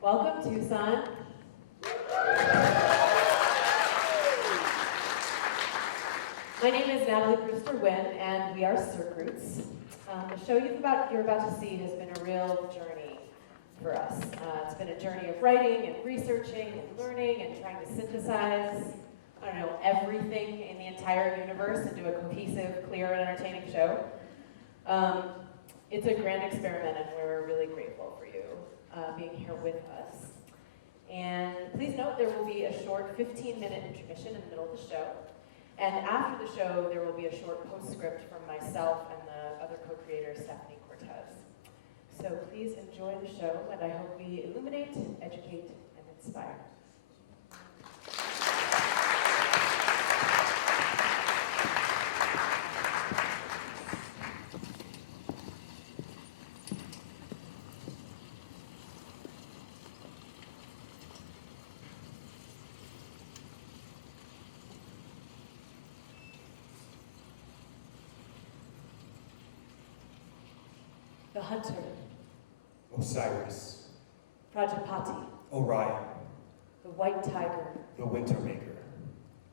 Welcome, Tucson. My name is Natalie Brewster-Wynn, and we are Cirque Roots. The show you're about to see has been a real journey for us. It's been a journey of writing and researching and learning and trying to synthesize, everything in the entire universe into a cohesive, clear, and entertaining show. It's a grand experiment, and we're really grateful for you being here with us. And please note there will be a short 15-minute intermission in the middle of the show. And after the show, there will be a short postscript from myself and the other co-creator, Stephanie Cortez. So please enjoy the show, and I hope we illuminate, educate, and inspire. The Hunter, Osiris, Prajapati, Orion, the White Tiger, the Winter Maker.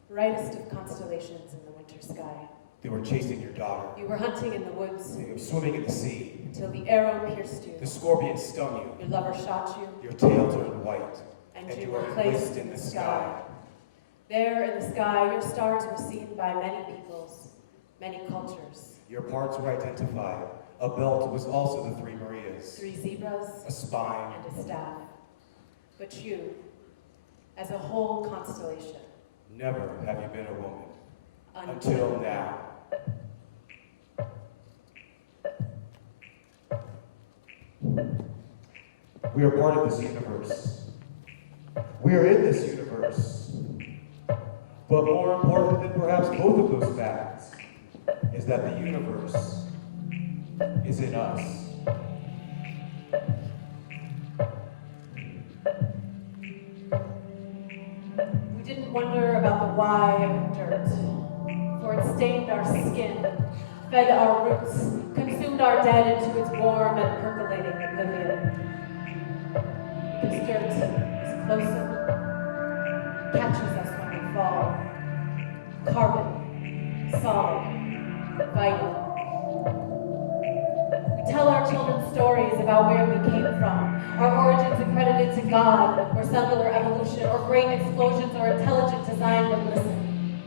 brightest of constellations in the winter sky. They were chasing your daughter. You were hunting in the woods They were swimming in the sea. until the arrow pierced you. The scorpion stung you. Your lover shot you, Your tail turned white. and And you you were were placed in the sky. There in the sky, your stars were seen by many peoples, many cultures. Your parts were identified. A belt was also the three Marias. 3 zebras A spine. and a staff. But you, as a whole constellation, Never have you been a woman. Until now. We are part of this universe. We are in this universe. But more important than perhaps both of those facts is that the universe is in us. We didn't wonder about the why of dirt, for it stained our skin, fed our roots, consumed our dead into its warm and percolating oblivion. Because dirt is closer, catches us when we fall. Carbon, solid, vital. We tell our children stories about where we came from, our origins accredited to God, or cellular evolution, or great explosions, or intelligent design would listen.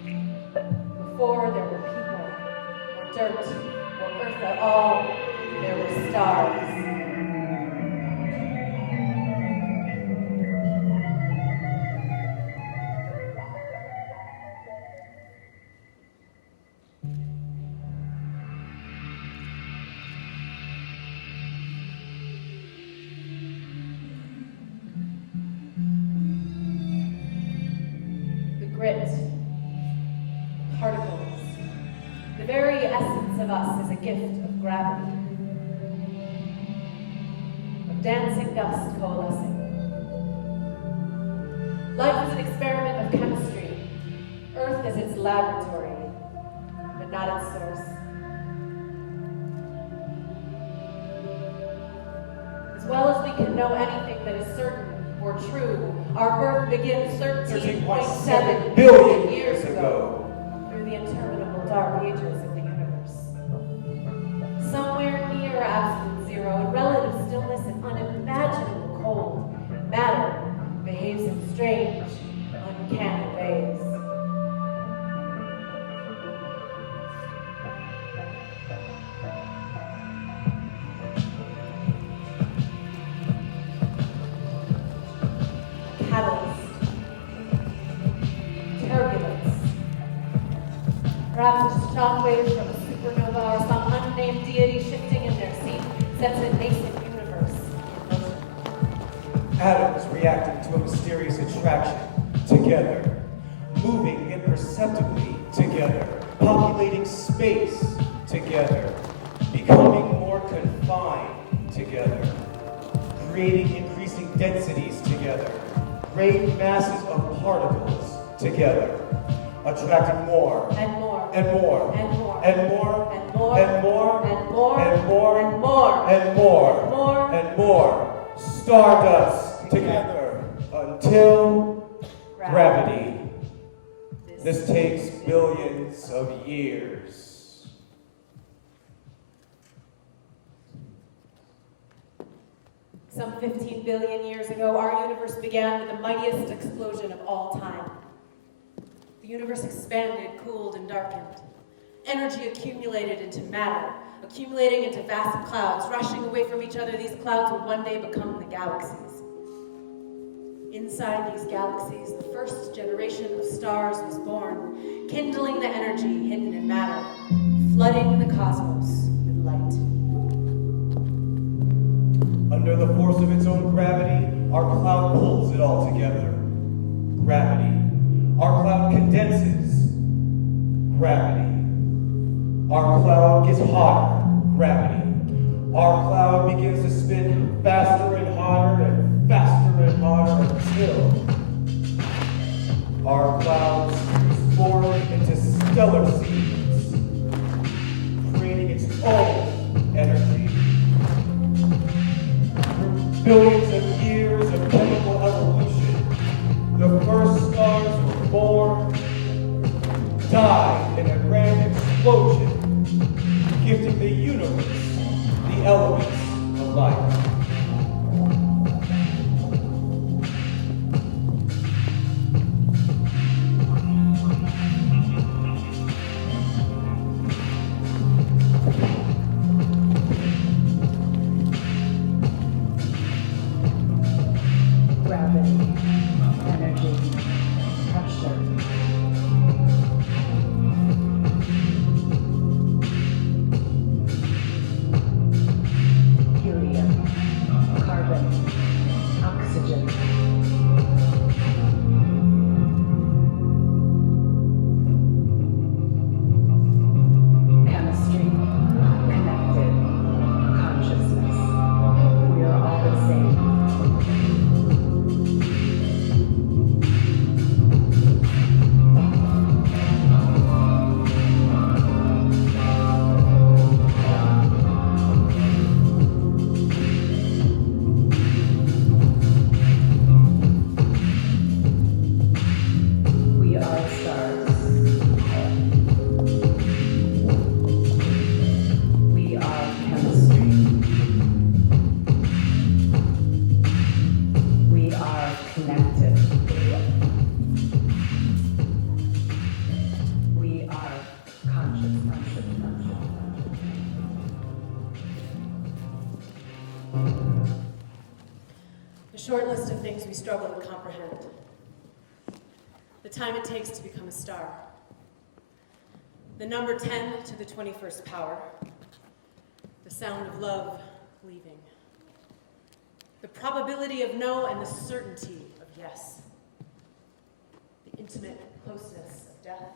Before there were people, or dirt, or earth at all, there were stars. Grit, particles. The very essence of us is a gift of gravity, of dancing dust coalescing. Life is an experiment of chemistry. Earth is its laboratory, but not its source. As well as we can know anything that is certain or true, our birth begins 13.7 billion years ago through the interminable dark ages of the universe. Somewhere near absolute zero, in relative stillness and unimaginable cold, matter behaves in strange, uncanny ways. Catalyst, turbulence, perhaps a shockwave from a supernova or some unnamed deity shifting in their seat sets a nascent universe in motion. Atoms reacting to a mysterious attraction together, moving imperceptibly together, populating space together, becoming more confined together, creating increasing densities together, great masses of particles together, attracting more And more. and more And more. and more And more. and more And more. and more And more. and more More. and more. Stardust. together until gravity. This takes billions of years. Some 15 billion years ago, our universe began with the mightiest explosion of all time. The universe expanded, cooled, and darkened. Energy accumulated into matter, accumulating into vast clouds, rushing away from each other. These clouds would one day become the galaxies. Inside these galaxies, the first generation of stars was born, kindling the energy hidden in matter, flooding the cosmos with light. Under the force of its own gravity, our cloud pulls it all together. Gravity. Our cloud condenses. Gravity. Our cloud gets hotter. Gravity. Our cloud begins to spin faster and hotter and faster and hotter until our clouds form into stellar seeds, creating its own energy. Through billions of years of chemical evolution, the first stars were born, died in a grand explosion, gifting the universe the elements of life. Gravity, energy, pressure. Helium, carbon, oxygen. Chemistry, connected, consciousness. We are all the same. We are stars. We are chemistry. We are connected. We are conscious. A short list of things we struggle to comprehend. The time it takes to become a star. The number 10 to the 21st power. The sound of love leaving. The probability of no and the certainty of yes. The intimate closeness of death.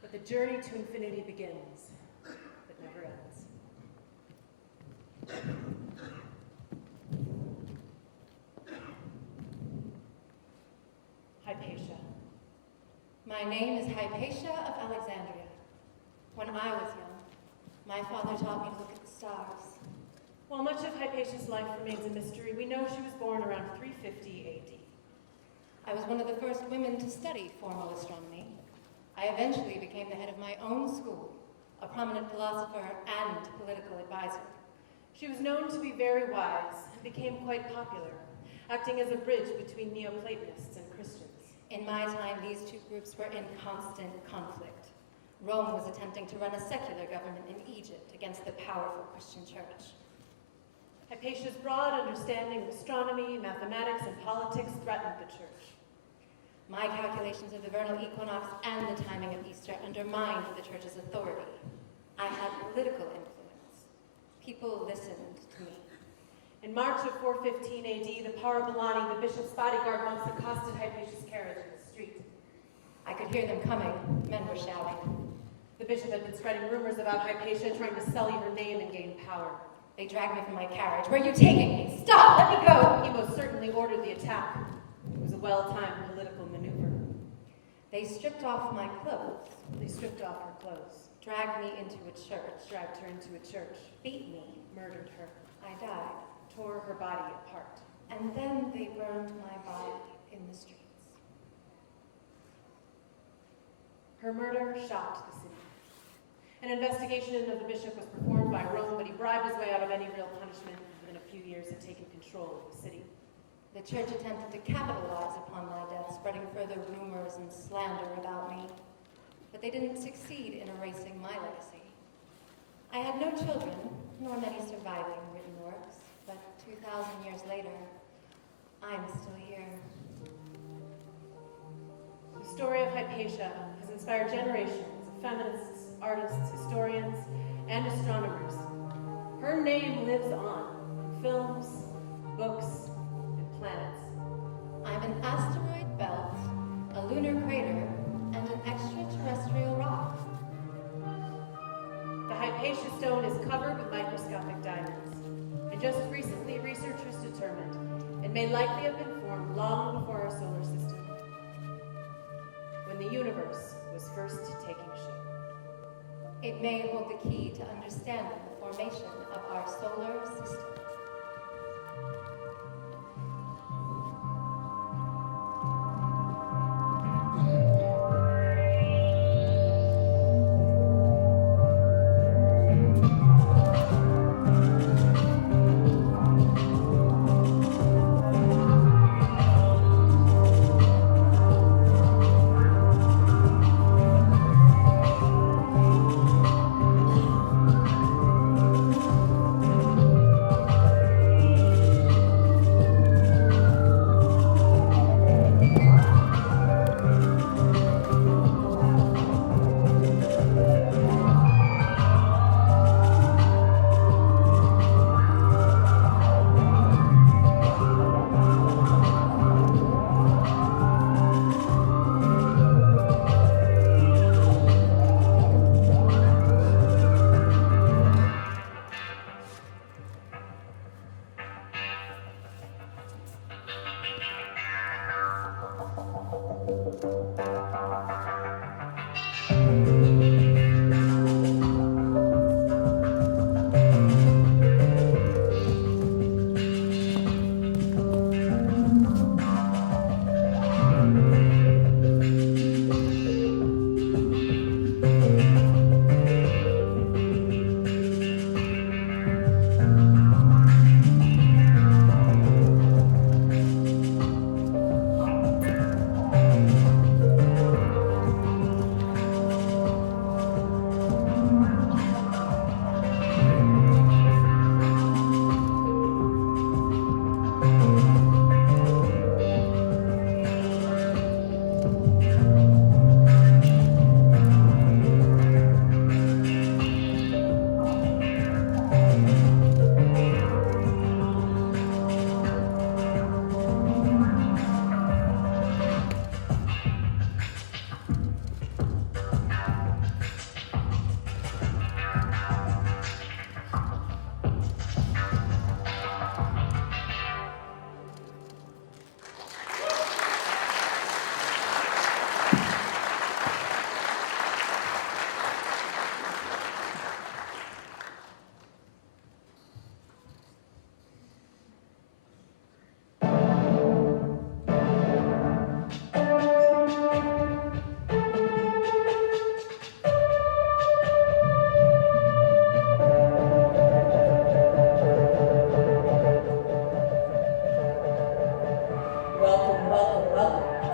But the journey to infinity begins, but never ends. Hypatia. My name is Hypatia of Alexandria. When I was young, my father taught me to look at the stars. While much of Hypatia's life remains a mystery, we know she was born around 350 AD. I was one of the first women to study formal astronomy. I eventually became the head of my own school, a prominent philosopher and political advisor. She was known to be very wise and became quite popular, acting as a bridge between Neoplatonists and Christians. In my time, these two groups were in constant conflict. Rome was attempting to run a secular government in Egypt against the powerful Christian church. Hypatia's broad understanding of astronomy, mathematics, and politics threatened the church. My calculations of the vernal equinox and the timing of Easter undermined the church's authority. I had political influence. People listened to me. In March of 415 AD, the Parabolani, the bishop's bodyguard, once accosted Hypatia's carriage in the street. I could hear them coming. Men were shouting. The bishop had been spreading rumors about Hypatia, trying to sully her name and gain power. They dragged me from my carriage. Where are you taking me? Stop! Let me go! He most certainly ordered the attack. It was a well-timed political maneuver. They stripped off my clothes, They stripped off her clothes, dragged me into a church, dragged her into a church, beat me. murdered her, I died. tore her body apart. and then they burned my body in the streets. Her murder shocked the city. An investigation into the bishop was performed by Rome, but he bribed his way out of any real punishment and within a few years had taken control of the city. The church attempted to capitalize upon my death, spreading further rumors and slander about me. But they didn't succeed in erasing my legacy. I had no children, nor many surviving written works, but 2,000 years later, I'm still here. The story of Hypatia has inspired generations of feminists, artists, historians, and astronomers. Her name lives on in films, books, and planets. I'm an asteroid belt, a lunar crater, and an extraterrestrial rock. The Hypatia stone is covered with microscopic diamonds, and just recently researchers determined it may likely have been formed long before our solar system, when the universe was first taking shape. It may hold the key to understanding the formation of our solar system.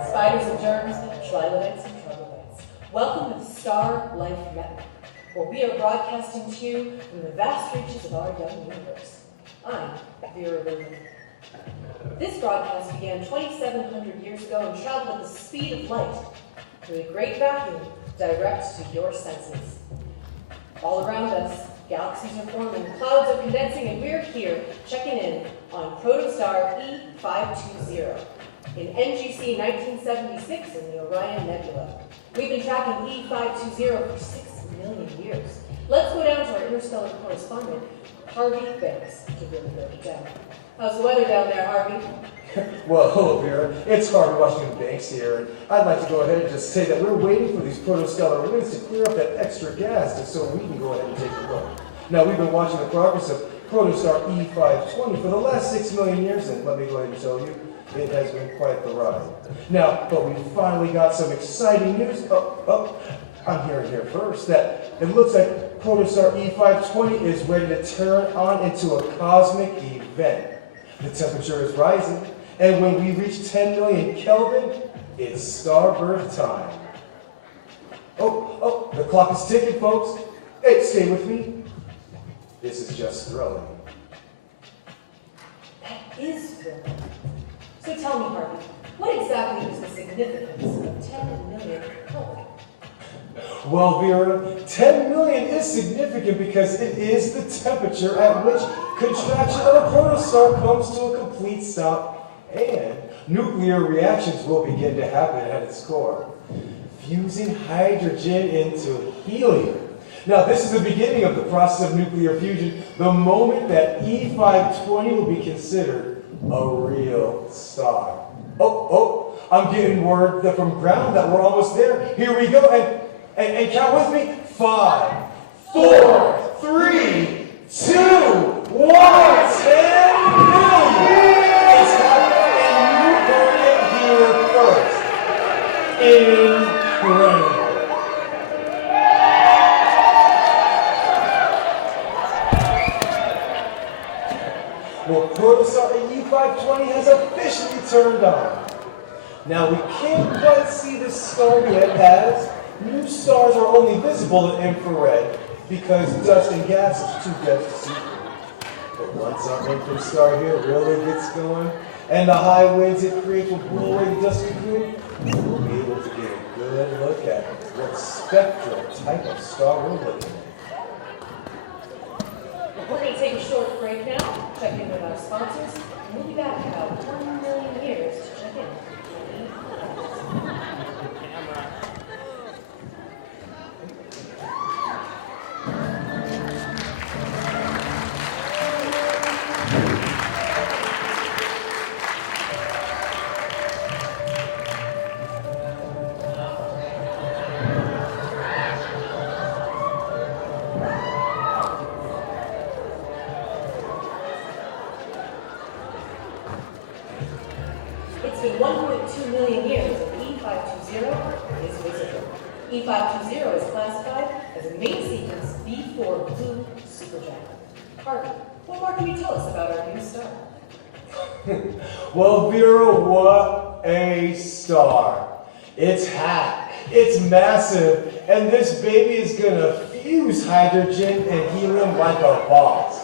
Spiders and germs, trilobites and troglodytes. Welcome to the Star Life Network, where we are broadcasting to you from the vast reaches of our young universe. I'm Vera Rubin. This broadcast began 2,700 years ago and traveled at the speed of light through the great vacuum direct to your senses. All around us, galaxies are forming, clouds are condensing, and we're here checking in on protostar E520 in NGC 1976 in the Orion Nebula. We've been tracking E520 for 6 million years. Let's go down to our interstellar correspondent, Harvey Banks, to really break it down. How's the weather down there, Harvey? Well, hello, Vera. It's Harvey Washington Banks here, and I'd like to go ahead and just say that we're waiting for these protostellar rings to clear up that extra gas so we can go ahead and take a look. Now, we've been watching the progress of protostar E520 for the last 6 million years, and let me go ahead and tell you, it has been quite the ride. Now, but we finally got some exciting news. I'm hearing here first that it looks like protostar E520 is ready to turn on into a cosmic event. The temperature is rising, and when we reach 10 million Kelvin, it's starbirth time. Oh, the clock is ticking, folks. Hey, stay with me. This is just thrilling. That is thrilling. So tell me, Harvey, what exactly is the significance of 10 million Kelvin? Well, Vera, 10 million is significant because it is the temperature at which contraction of a protostar comes to a complete stop, and nuclear reactions will begin to happen at its core, fusing hydrogen into helium. Now, this is the beginning of the process of nuclear fusion, the moment that E520 will be considered a real star. Oh, I'm getting word that from ground that we're almost there. Here we go, and count with me. 5, 4, 3, 2, 1, 10 million! It's happening, and you heard it here first. Incredible. Well, protostar E520 has officially turned on. Now, we can't quite see the star yet, as new stars are only visible in infrared because dust and gas is too dense to see through. But once our infant star here really gets going, and the high winds it creates will blow away the dust and fuel, we'll be able to get a good look at what spectral type of star we're looking at. We're going to take a short break now, check in with our sponsors, and we'll be back in about 1 million years to check in. It's been 1.2 million years and E520 is visible. E520 is classified as a main sequence B4 blue supergiant. Harvey, what more can you tell us about our new star? Well, Vera, what a star. It's hot, it's massive, and this baby is gonna fuse hydrogen and helium like a boss.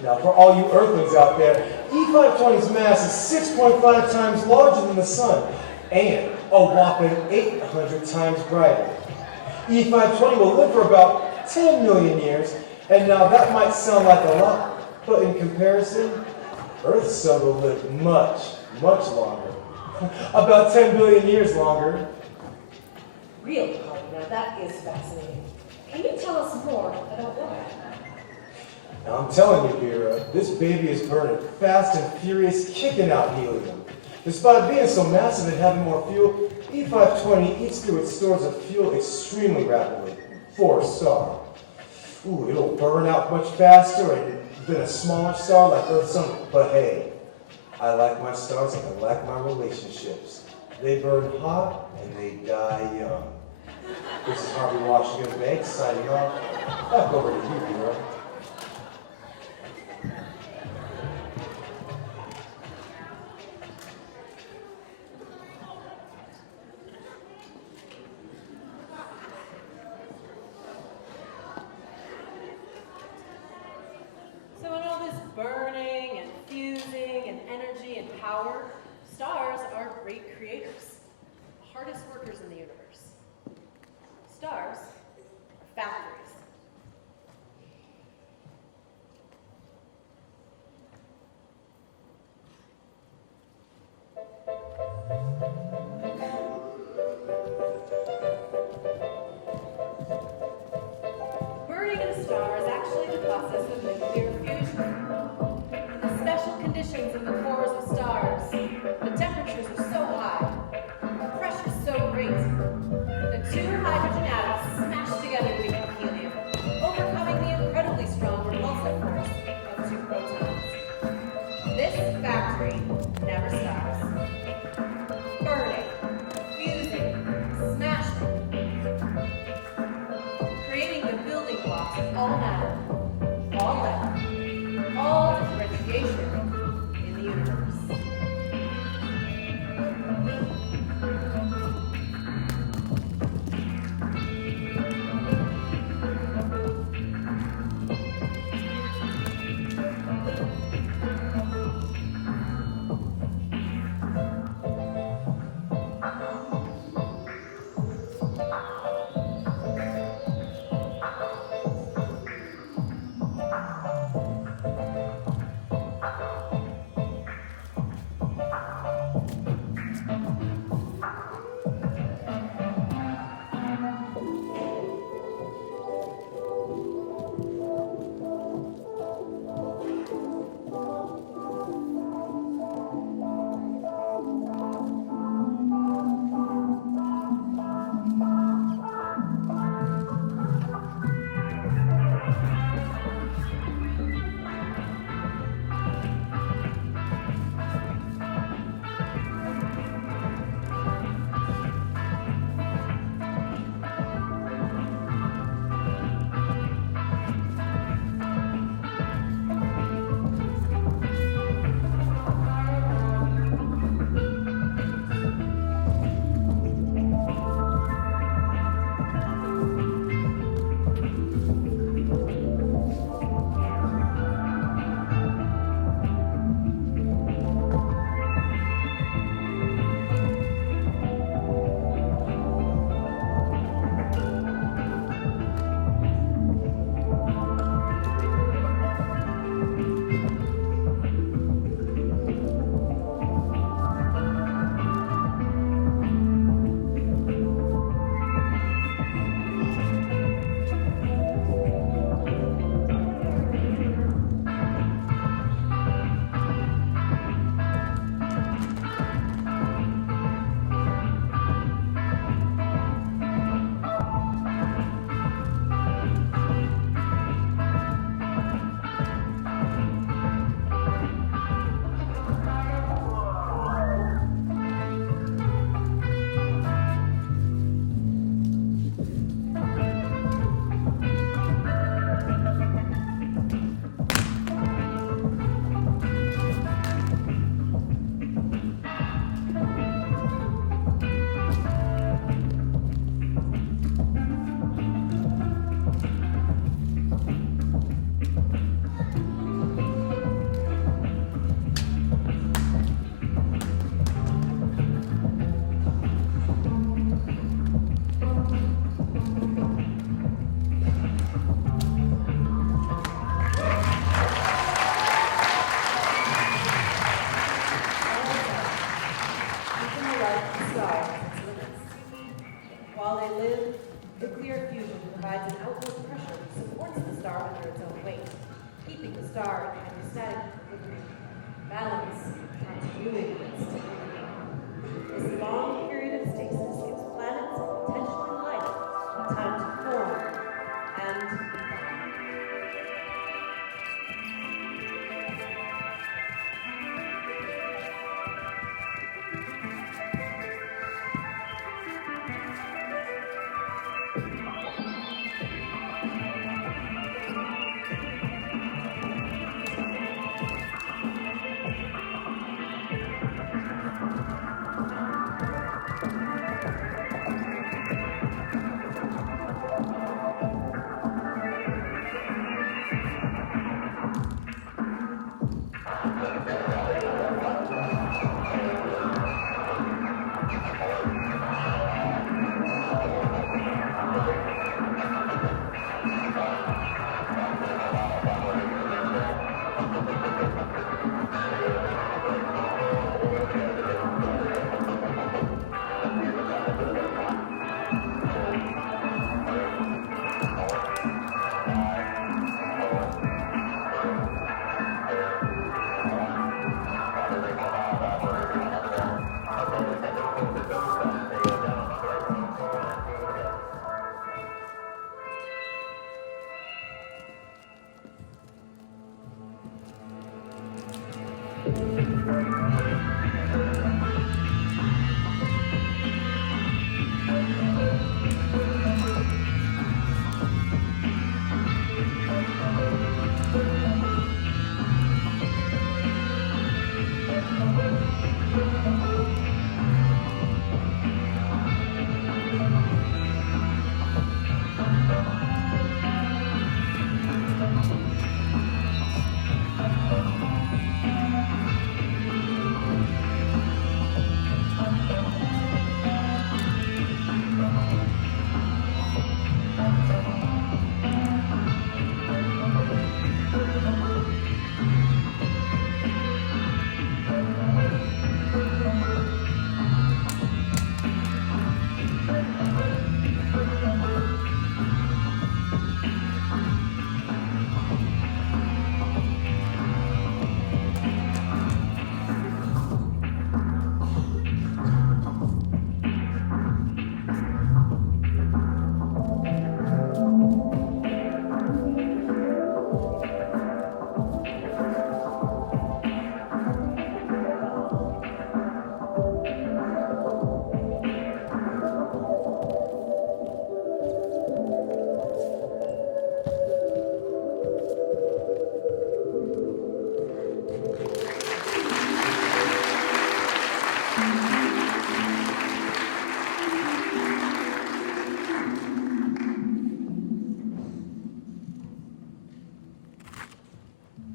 Now, for all you Earthlings out there, E520's mass is 6.5 times larger than the sun, and a whopping 800 times brighter. E520 will live for about 10 million years, and now that might sound like a lot, but in comparison, Earth's sun will live much, much longer. About 10 billion years longer. Really, Harvey, now that is fascinating. Can you tell us more about why? Now, I'm telling you, Vera, this baby is burning fast and furious, kicking out helium. Despite being so massive and having more fuel, E520 eats through its stores of fuel extremely rapidly for a star. Ooh, it'll burn out much faster than a smaller star like Earth's sun. But hey, I like my stars and I like my relationships. They burn hot and they die young. This is Harvey Washington Banks signing off. Back over to you, Vera. So in all this burning and fusing and energy and power, stars are great creators, the hardest workers in the universe. Stars are factories.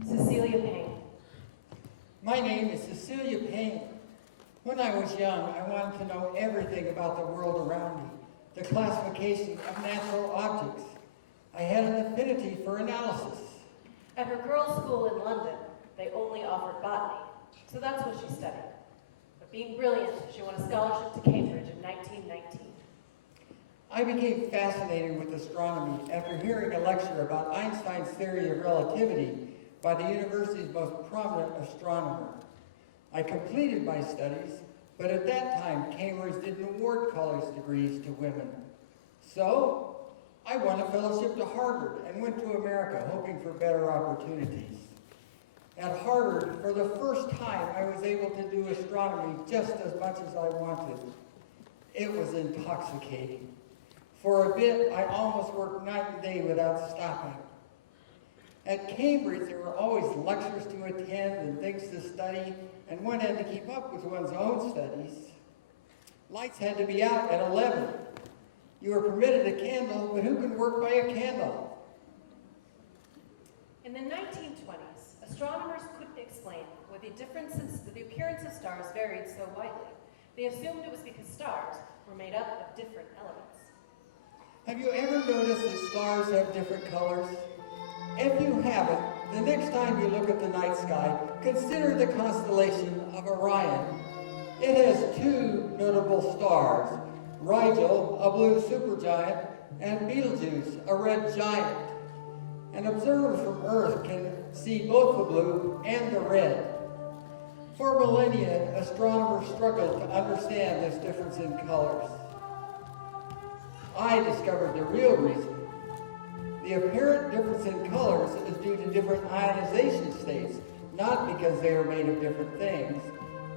Cecilia Payne. My name is Cecilia Payne. When I was young, I wanted to know everything about the world around me, the classification of natural objects. I had an affinity for analysis. At her girls' school in London, they only offered botany, so that's what she studied. But being brilliant, she won a scholarship to Cambridge in 1919. I became fascinated with astronomy after hearing a lecture about Einstein's theory of relativity by the university's most prominent astronomer. I completed my studies, but at that time, Cambridge didn't award college degrees to women. So, I won a fellowship to Harvard and went to America hoping for better opportunities. At Harvard, for the first time, I was able to do astronomy just as much as I wanted. It was intoxicating. For a bit, I almost worked night and day without stopping. At Cambridge, there were always lectures to attend and things to study, and one had to keep up with one's own studies. Lights had to be out at 11. You were permitted a candle, but who can work by a candle? In the 1920s, astronomers couldn't explain why the appearance of stars varied so widely. They assumed it was because stars were made up of different elements. Have you ever noticed that stars have different colors? If you haven't, the next time you look at the night sky, consider the constellation of Orion. It has two notable stars, Rigel, a blue supergiant, and Betelgeuse, a red giant. An observer from Earth can see both the blue and the red. For millennia, astronomers struggled to understand this difference in colors. I discovered the real reason. The apparent difference in colors is due to different ionization states, not because they are made of different things.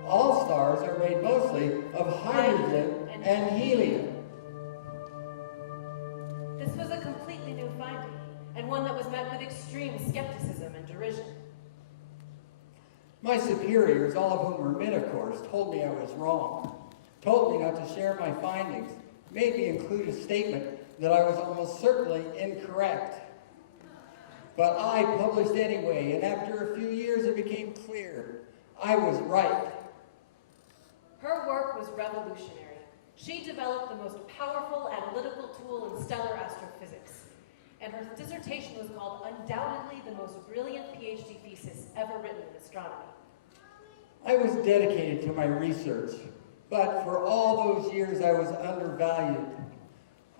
All stars are made mostly of hydrogen and helium. This was a completely new finding, and one that was met with extreme skepticism and derision. My superiors, all of whom were men of course, told me I was wrong, told me not to share my findings, made me include a statement that I was almost certainly incorrect. But I published anyway, and after a few years it became clear I was right. Her work was revolutionary. She developed the most powerful analytical tool in stellar astrophysics, and her dissertation was called undoubtedly the most brilliant PhD thesis ever written in astronomy. I was dedicated to my research, but for all those years I was undervalued.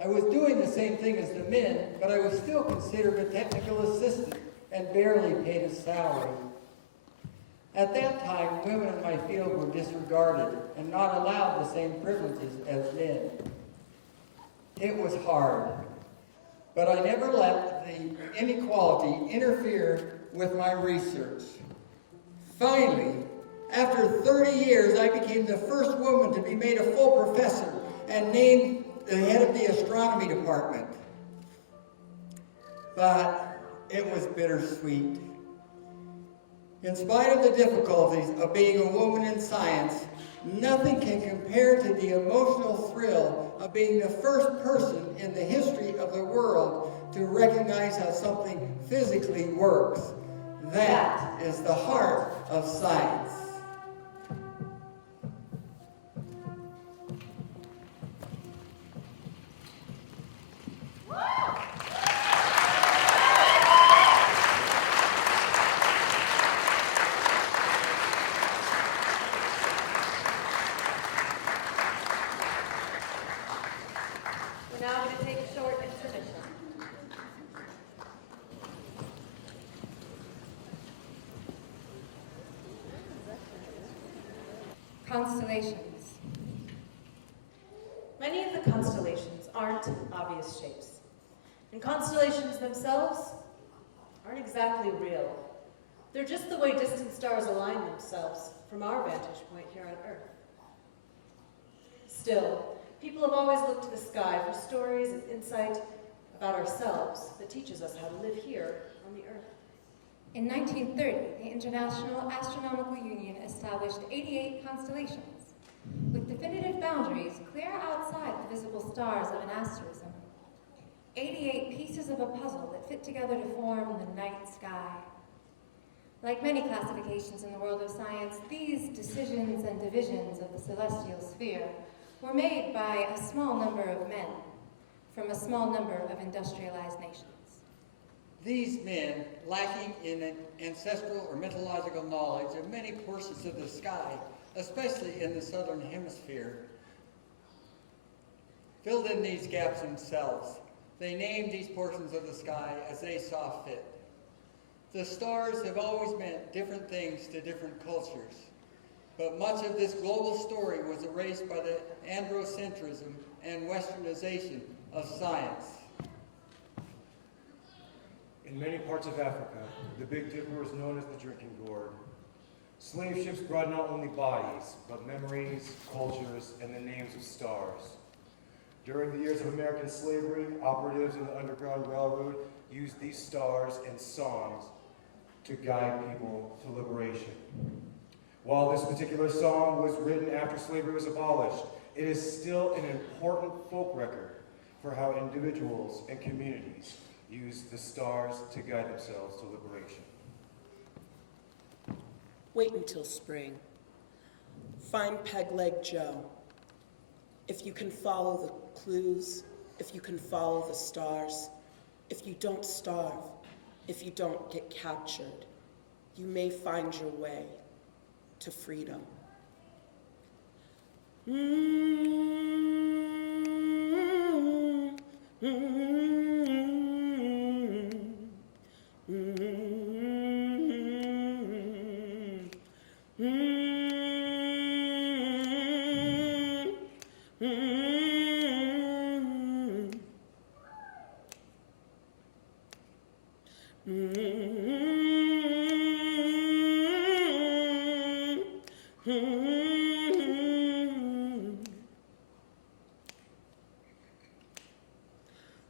I was doing the same thing as the men, but I was still considered a technical assistant and barely paid a salary. At that time, women in my field were disregarded and not allowed the same privileges as men. It was hard, but I never let the inequality interfere with my research. Finally, After 30 years, I became the first woman to be made a full professor and named the head of the astronomy department. But it was bittersweet. In spite of the difficulties of being a woman in science, nothing can compare to the emotional thrill of being the first person in the history of the world to recognize how something physically works. That is the heart of science. We're now going to take a short intermission. Constellations. Many of the constellations aren't obvious shapes, and constellations themselves aren't exactly real. They're just the way distant stars align themselves from our vantage point here on Earth. Still, people have always looked to the sky for stories and insight about ourselves that teaches us how to live here on the Earth. In 1930, the International Astronomical Union established 88 constellations, with definitive boundaries clear outside the visible stars of an asterism. 88 pieces of a puzzle that fit together to form the night sky. Like many classifications in the world of science, these decisions and divisions of the celestial sphere were made by a small number of men from a small number of industrialized nations. These men, lacking in an ancestral or mythological knowledge of many portions of the sky, especially in the southern hemisphere, filled in these gaps themselves. They named these portions of the sky as they saw fit. The stars have always meant different things to different cultures, but much of this global story was erased by the androcentrism and westernization of science. In many parts of Africa, the Big Dipper is known as the drinking gourd. Slave ships brought not only bodies, but memories, cultures, and the names of stars. During the years of American slavery, operatives in the Underground Railroad used these stars and songs to guide people to liberation. While this particular song was written after slavery was abolished, it is still an important folk record for how individuals and communities use the stars to guide themselves to liberation. Wait until spring. Find Peg Leg Joe. If you can follow the clues, if you can follow the stars, if you don't starve, if you don't get captured, you may find your way to freedom.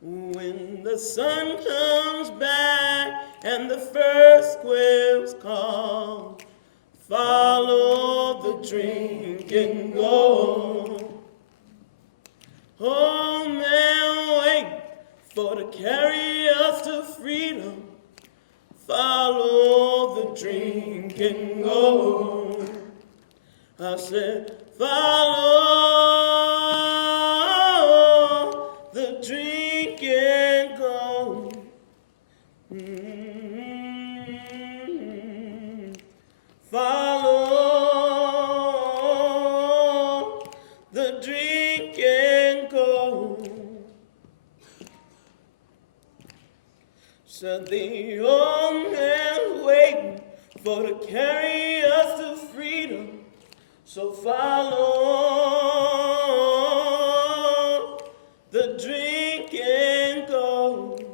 When the sun comes back and the first squares call, follow the drinking gold. Oh man, wait for to carry us to freedom. Follow the drinking gold. I said, follow the drinking gold. Follow the drinking gold. Said the old man waiting for to carry us to freedom. So follow the drinking gold.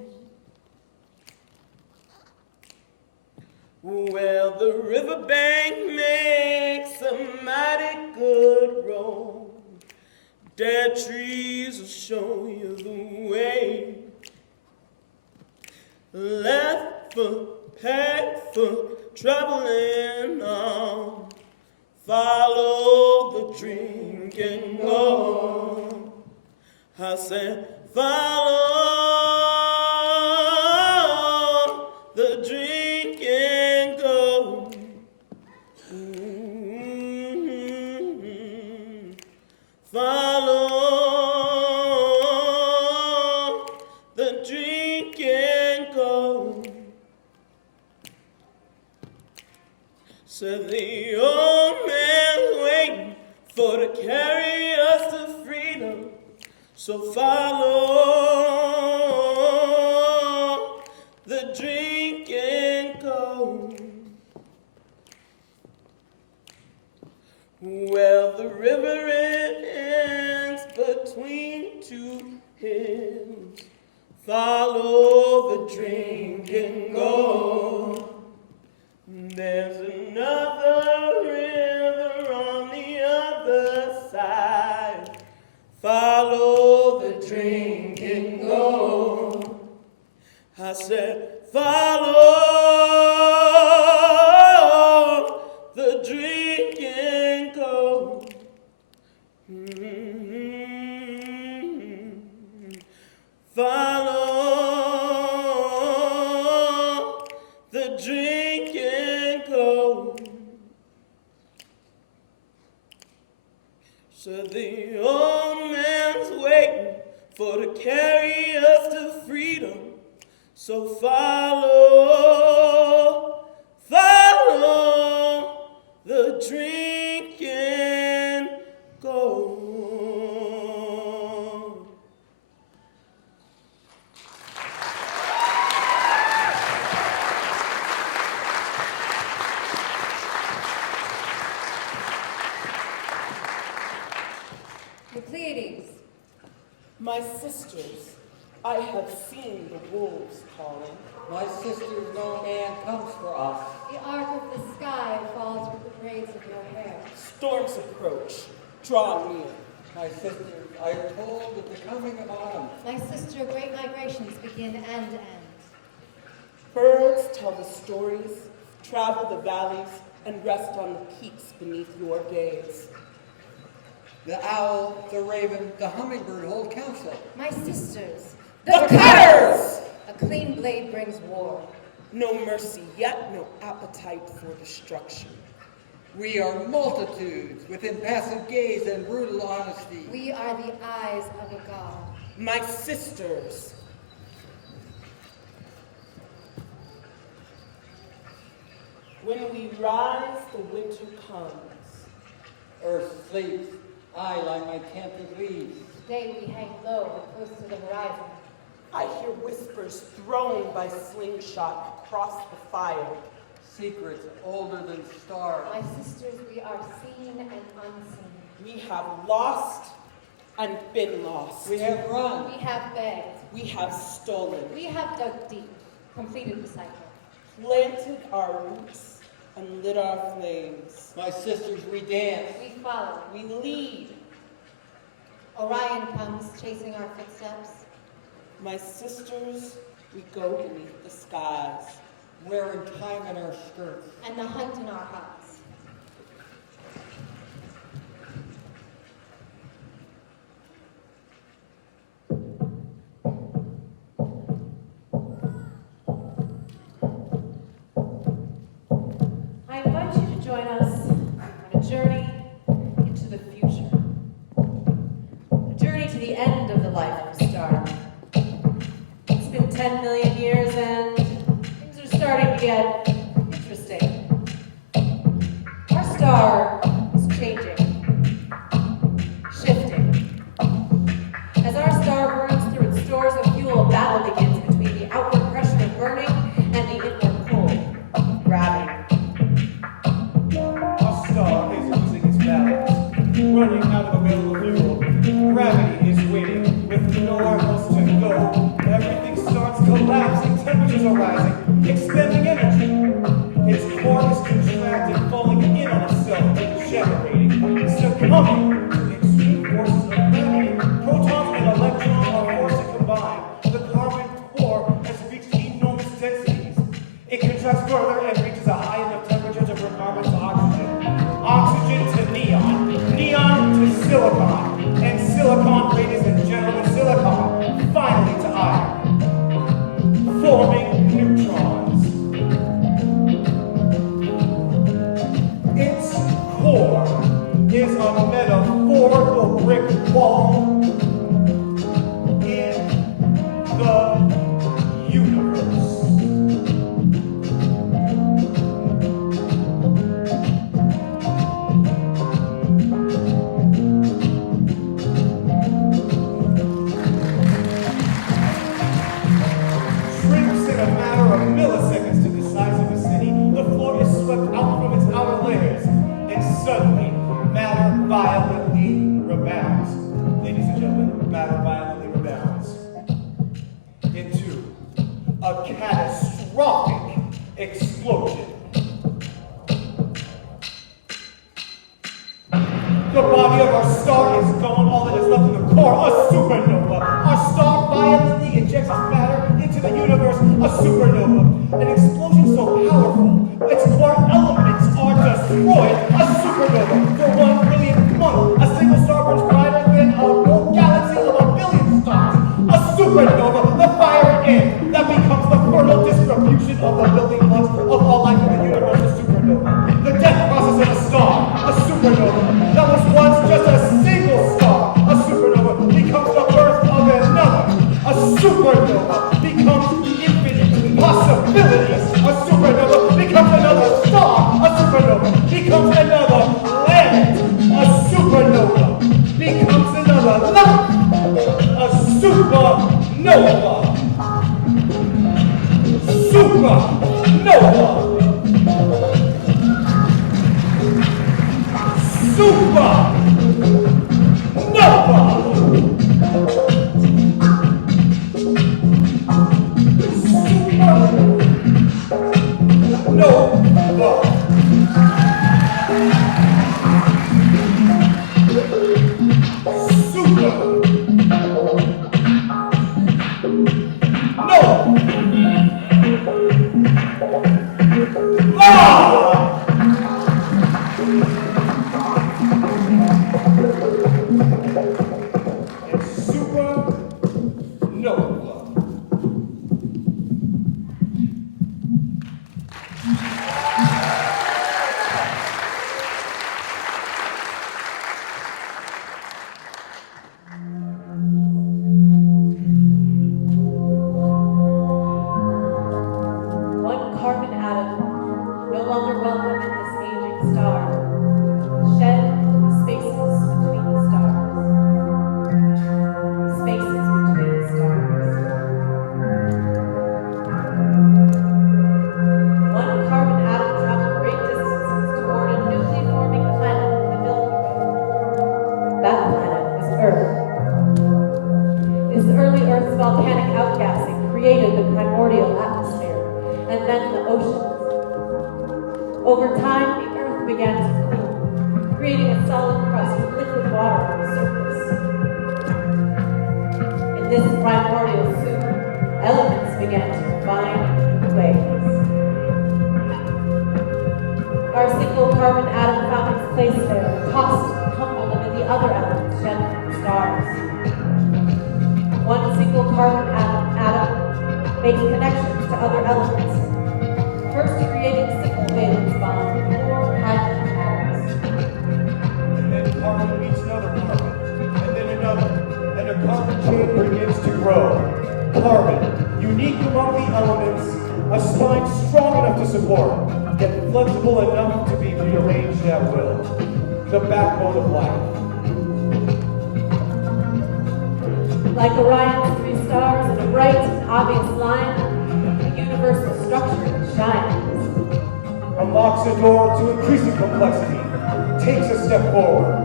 Where the riverbank makes Dead trees will show you the way. Left foot, peg foot, traveling on. Follow the drinking go. I said, follow the drinking go. Follow the drinking go. Said the old man's waiting for to carry us to freedom. So follow the drinking go. Well, the river ends between two hills. Follow the drinking go. There's another river on the other side. Follow the drinking go. I said, follow the drinking go. Follow the drinking go. So the old man's waiting for to carry us to freedom. So follow the drinking go. The Pleiades. My sisters, I have seen the wolves calling. My sisters, no man comes for us. The arc of the sky falls with the braids of your hair. Storms approach, draw near. My sisters, I am told of the coming of autumn. My sister, great migrations begin end to end. Birds tell the stories, travel the valleys, and rest on the peaks beneath your gaze. The owl, the raven, the hummingbird hold counsel. My sisters, The cutters! a clean blade brings war. No mercy, yet no appetite for destruction. We are multitudes with impassive gaze and brutal honesty. We are the eyes of a god. My sisters, when we rise, the winter comes. Earth sleeps, I lie my tent of leaves. Today we hang low and close to the horizon. I hear whispers thrown by slingshot across the fire. Secrets older than stars. My sisters, we are seen and unseen. We have lost and been lost. We have run. We have begged. We have stolen, We have dug deep, completed the cycle. planted our roots, and lit our flames. My sisters, we dance. We follow. We lead. Orion comes chasing our footsteps. My sisters, we go beneath the skies. Wearing time in our skirts. And the hunt in our hearts. I invite you to join us on a journey into the future. A journey to the end of the life of a star. It's been 10 million years and things are starting to get interesting. Our star is changing, shifting. As our star burns through its stores of fuel, a battle begins between the outward pressure of burning and the inward pull of gravity. Our star is losing its balance, running out of available fuel. Gravity is waiting, with nowhere else to go. Everything starts collapsing, temperatures are rising, expending energy. Its core is contracted, falling in on itself, degenerating, succumbing to the extreme forces of gravity. wall in the universe. Shrinks in a matter of milliseconds to the size of a city. The floor is swept out from its outer layers, and suddenly, matter violently rebounds. Ladies and gentlemen, matter violently rebounds into a catastrophic explosion. The body of our star is gone. All that is left in the core, a supernova. Our star violently injects its matter into the universe, a supernova. An explosion so powerful, its core elements are destroyed, a supernova. For one brilliant month, a single star burns brighter than a whole galaxy of a billion stars. A supernova, the fire in that becomes the fertile distribution of the building blocks of all life in the universe, a supernova. The death process of a star, a supernova. That was once just a single star, a supernova, becomes the birth of another. A supernova becomes infinite possibilities. A supernova becomes another star. A supernova becomes another planet. A supernova becomes another life. A supernova. Supernova. Supernova. One carbon atom, no longer welcome in this aging star, shed the spaces between the stars. Spaces between the stars. One carbon atom traveled great distances toward a newly forming planet in the Milky Way. That planet was Earth. This early Earth's volcanic outgassing created the primordial atmosphere, and then the oceans. Over time, the Earth began to cool, creating a solid crust of liquid water on the surface. In this primordial soup, elements began to combine in new ways. Our single carbon atom found its place there, tossed and tumbled amid the other elements shed from the stars. One single carbon atom makes connections to other elements, first creating simple valence bonds with 4 hydrogen atoms. And then carbon meets another carbon, and then another, and a carbon chain begins to grow. Carbon, unique among the elements, a spine strong enough to support, yet flexible enough to be rearranged at will. The backbone of life. Like Orion's 3 stars in a bright and obvious line, the universal structure shines. Unlocks a door to increasing complexity, takes a step forward.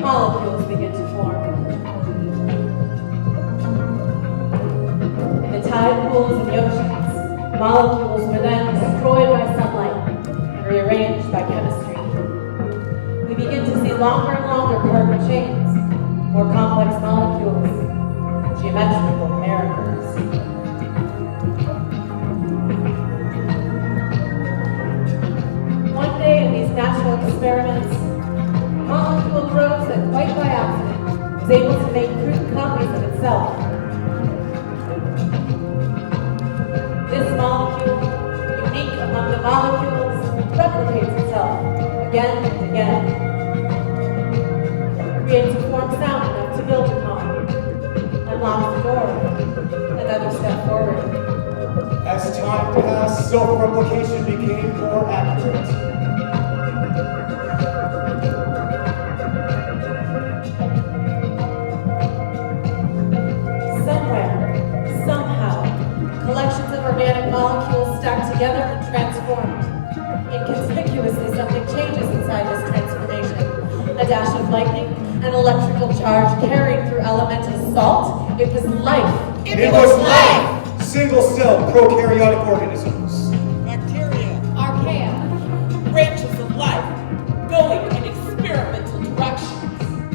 Molecules begin to form. In the tide pools and the oceans, molecules were then destroyed by sunlight and rearranged by chemistry. We begin to see longer and longer carbon chains, more complex molecules, geometrical miracles. One day in these natural experiments, a molecule arose that quite by accident was able to make crude copies of itself. This molecule, unique among the molecules, replicates itself again and again. forward. As time passed, self-replication became more accurate. Somewhere, somehow, collections of organic molecules stacked together and transformed. Inconspicuously, something changes inside this transformation. A dash of lightning, an electrical charge carried through elemental salt. It was life. It was life! Single-cell prokaryotic organisms. Bacteria. Archaea. Branches of life, going in experimental directions.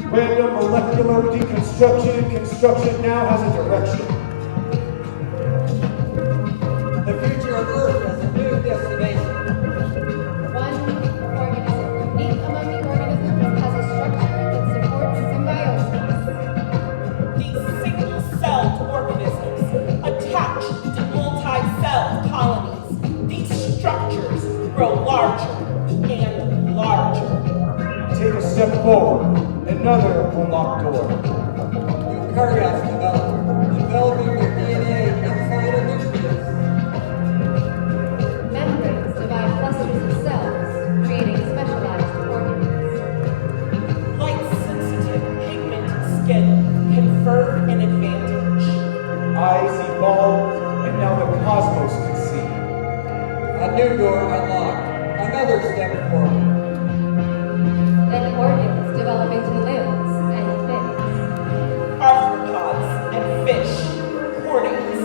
Random molecular deconstruction. Construction now has a direction. The future of Earth as a new destination. One organism, unique among the organisms, has a structure that supports symbiosis. These single-celled organisms attach to multi-celled colonies. These structures grow larger and larger. Take a step forward. Another unlocked door. Eukaryotes developing their DNA inside a nucleus. Membranes divide clusters of cells, creating specialized organs. Light-sensitive pigmented skin confer an advantage. Eyes evolved, and now the cosmos can see. A new door unlocked. Another step forward. Then organs develop into limbs and fins. Arthropods and fish, chordates.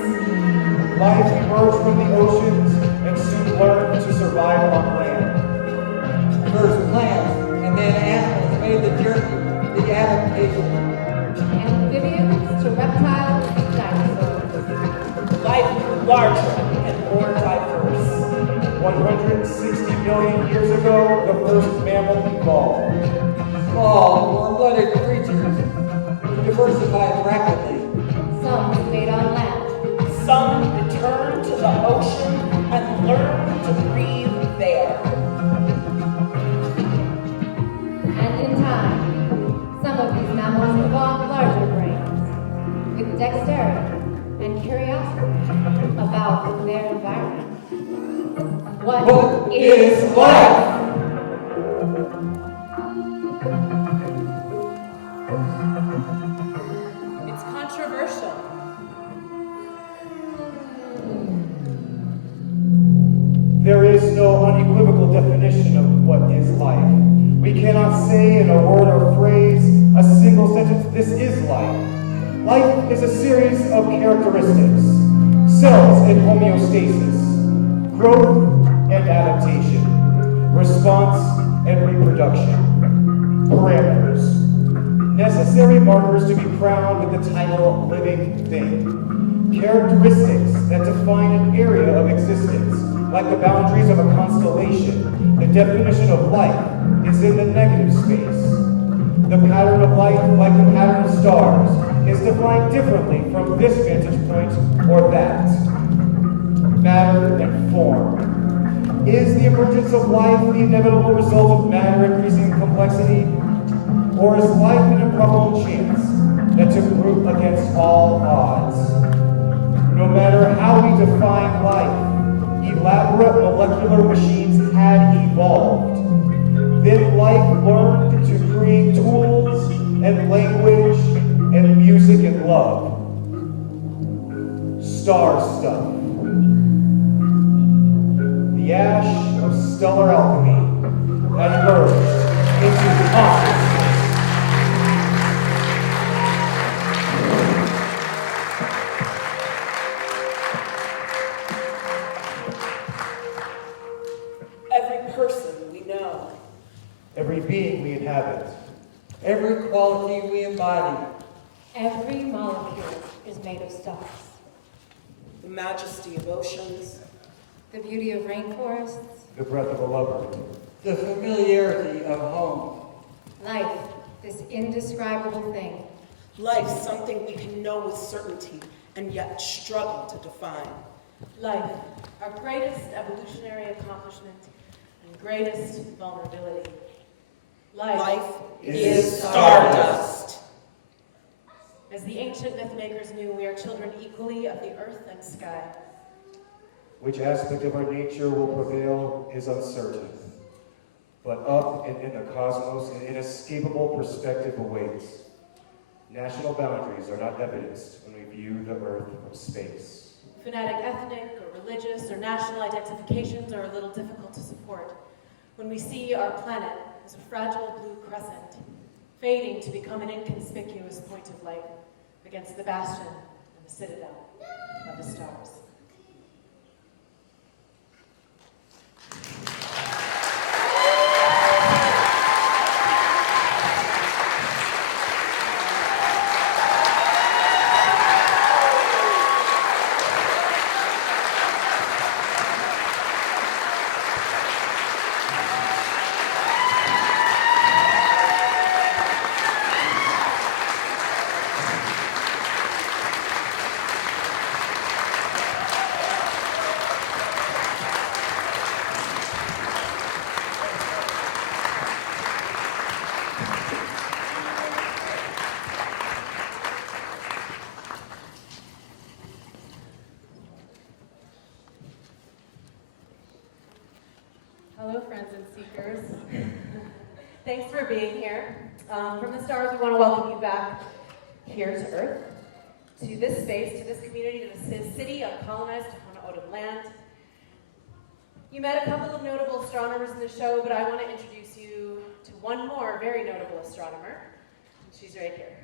Life emerged from the oceans and soon learned to survive on land. First plants, and then animals made the journey, the adaptation. Amphibians to reptiles to dinosaurs. Life grew larger and more diverse. 160 million years ago, the first mammal evolved. Small, warm-blooded creatures who diversified rapidly. Some made on land. Some returned to the ocean and learned to breathe there. And in time, some of these mammals evolved larger brains with dexterity and curiosity about their environment. What is life? It's controversial. There is no unequivocal definition of what is life. We cannot say in a word or phrase, a single sentence, this is life. Life is a series of characteristics, cells in homeostasis, growth and adaptation, response and reproduction, parameters, necessary markers to be crowned with the title living thing, characteristics that define an area of existence, like the boundaries of a constellation. The definition of life is in the negative space. The pattern of life, like the pattern of stars, is defined differently from this vantage point or that. Matter and form. Is the emergence of life the inevitable result of matter increasing in complexity? Or is life an improbable chance that took root against all odds? No matter how we define life, elaborate molecular machines had evolved. Then life learned to create tools and language and music and love. Star stuff. The ash of stellar alchemy had emerged into consciousness. Every person we know, Every being we inhabit, Every quality we embody. Every molecule is made of stars. the majesty of oceans, The beauty of rainforests, the breath of a lover. The familiarity of home. life, this indescribable thing. life, something we can know with certainty and yet struggle to define. Life, our greatest evolutionary accomplishment and greatest vulnerability. Life Life is stardust. is As the ancient myth makers knew, we are children equally of the earth and sky. Which aspect of our nature will prevail is uncertain. But up and in the cosmos, an inescapable perspective awaits. National boundaries are not evidenced when we view the earth from space. Fanatic ethnic or religious or national identifications are a little difficult to support when we see our planet as a fragile blue crescent, fading to become an inconspicuous point of light against the bastion and the citadel of the stars. Hello, friends and seekers. Thanks for being here. From the stars, we want to welcome you back here to Earth, to this space, to this community, to this city of colonized Tohono O'odham land. You met a couple of notable astronomers in the show, but I want to introduce you to one more very notable astronomer. She's right here.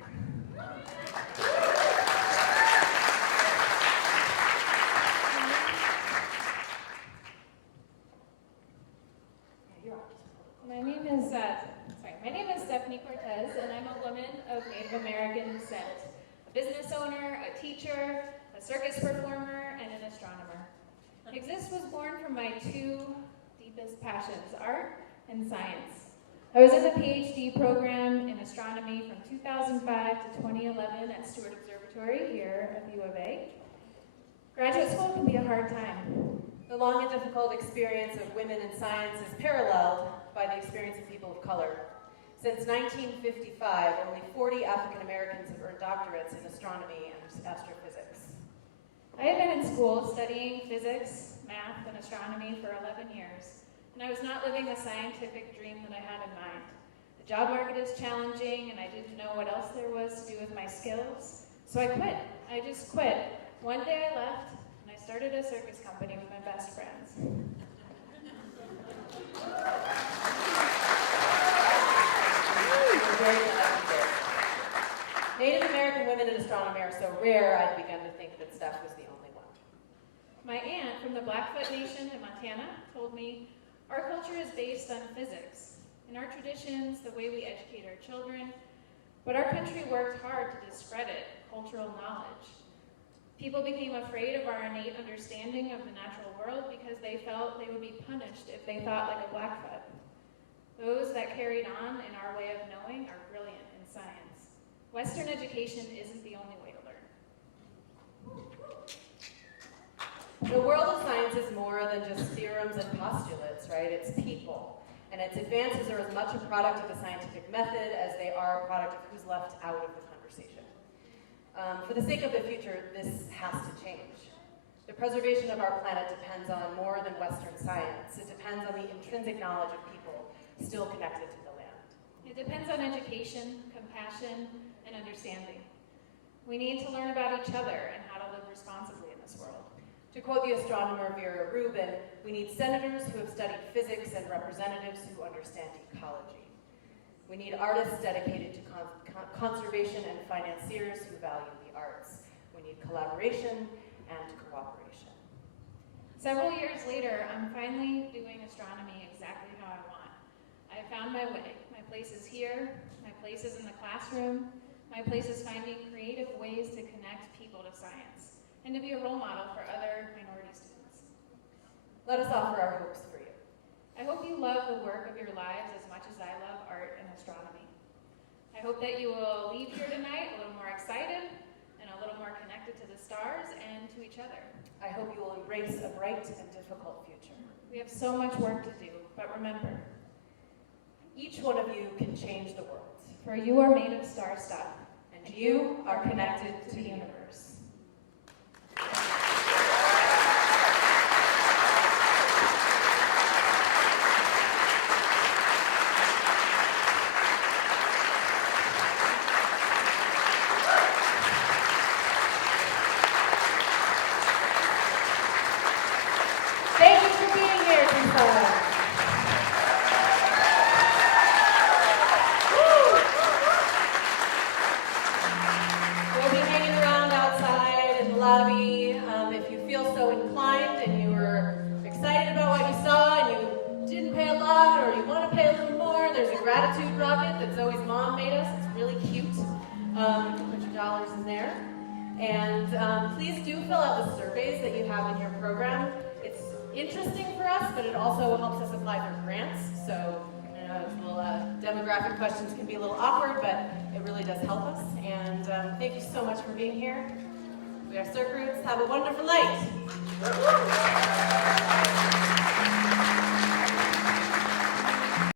My name is Stephanie Cortez, and I'm a woman of Native American descent, a business owner, a teacher, a circus performer, and an astronomer. Exist was born from my two deepest passions, art and science. I was in the PhD program in astronomy from 2005 to 2011 at Stewart Observatory here at the U of A. Graduate school can be a hard time. The long and difficult experience of women in science is paralleled by the experience of people of color. Since 1955, only 40 African Americans have earned doctorates in astronomy and astrophysics. I had been in school studying physics, math, and astronomy for 11 years, and I was not living the scientific dream that I had in mind. The job market is challenging, and I didn't know what else there was to do with my skills, so I quit. I just quit. One day I left, and I started a circus company with my best friends. Native American women in astronomy are so rare, I'd begun to think that Steph was the only one. My aunt from the Blackfoot Nation in Montana told me, our culture is based on physics, in our traditions, the way we educate our children, but our country worked hard to discredit cultural knowledge. People became afraid of our innate understanding of the natural world because they felt they would be punished if they thought like a Blackfoot. Those that carried on in our way of knowing are brilliant in science. Western education isn't the only way to learn. The world of science is more than just theorems and postulates, right? It's people. And its advances are as much a product of the scientific method as they are a product of who's left out of the conversation. For the sake of the future, this has to change. The preservation of our planet depends on more than Western science. It depends on the intrinsic knowledge of people still connected to the land. It depends on education, compassion, and understanding. We need to learn about each other and how to live responsibly in this world. To quote the astronomer Vera Rubin, we need senators who have studied physics and representatives who understand ecology. We need artists dedicated to conservation and financiers who value the arts. We need collaboration and cooperation. Several years later, I'm finally doing astronomy exactly how I want. I found my way. My place is here, my place is in the classroom, my place is finding creative ways to connect people to science, and to be a role model for other minority students. Let us offer our hopes for you. I hope you love the work of your lives as much as I love art and astronomy. I hope that you will leave here tonight a little more excited and a little more connected to the stars and to each other. I hope you will embrace a bright and difficult future. We have so much work to do, but remember, each one of you can change the world, for you are made of star stuff. and and you are connected to the universe. Thank you for being here, Tucson. We'll be hanging around outside in the lobby. If you feel so inclined and you were excited about what you saw and you didn't pay a lot or you want to pay a little more, there's a gratitude rocket that Zoe's mom made us. It's really cute. You can put your dollars in there. And please do fill out the surveys that you have in your program. It's interesting for us, but it also helps us apply for grants. So I know it's a little, demographic questions can be a little awkward, but it really does help us. And thank you so much for being here. We are Cirque Roots. Have a wonderful night.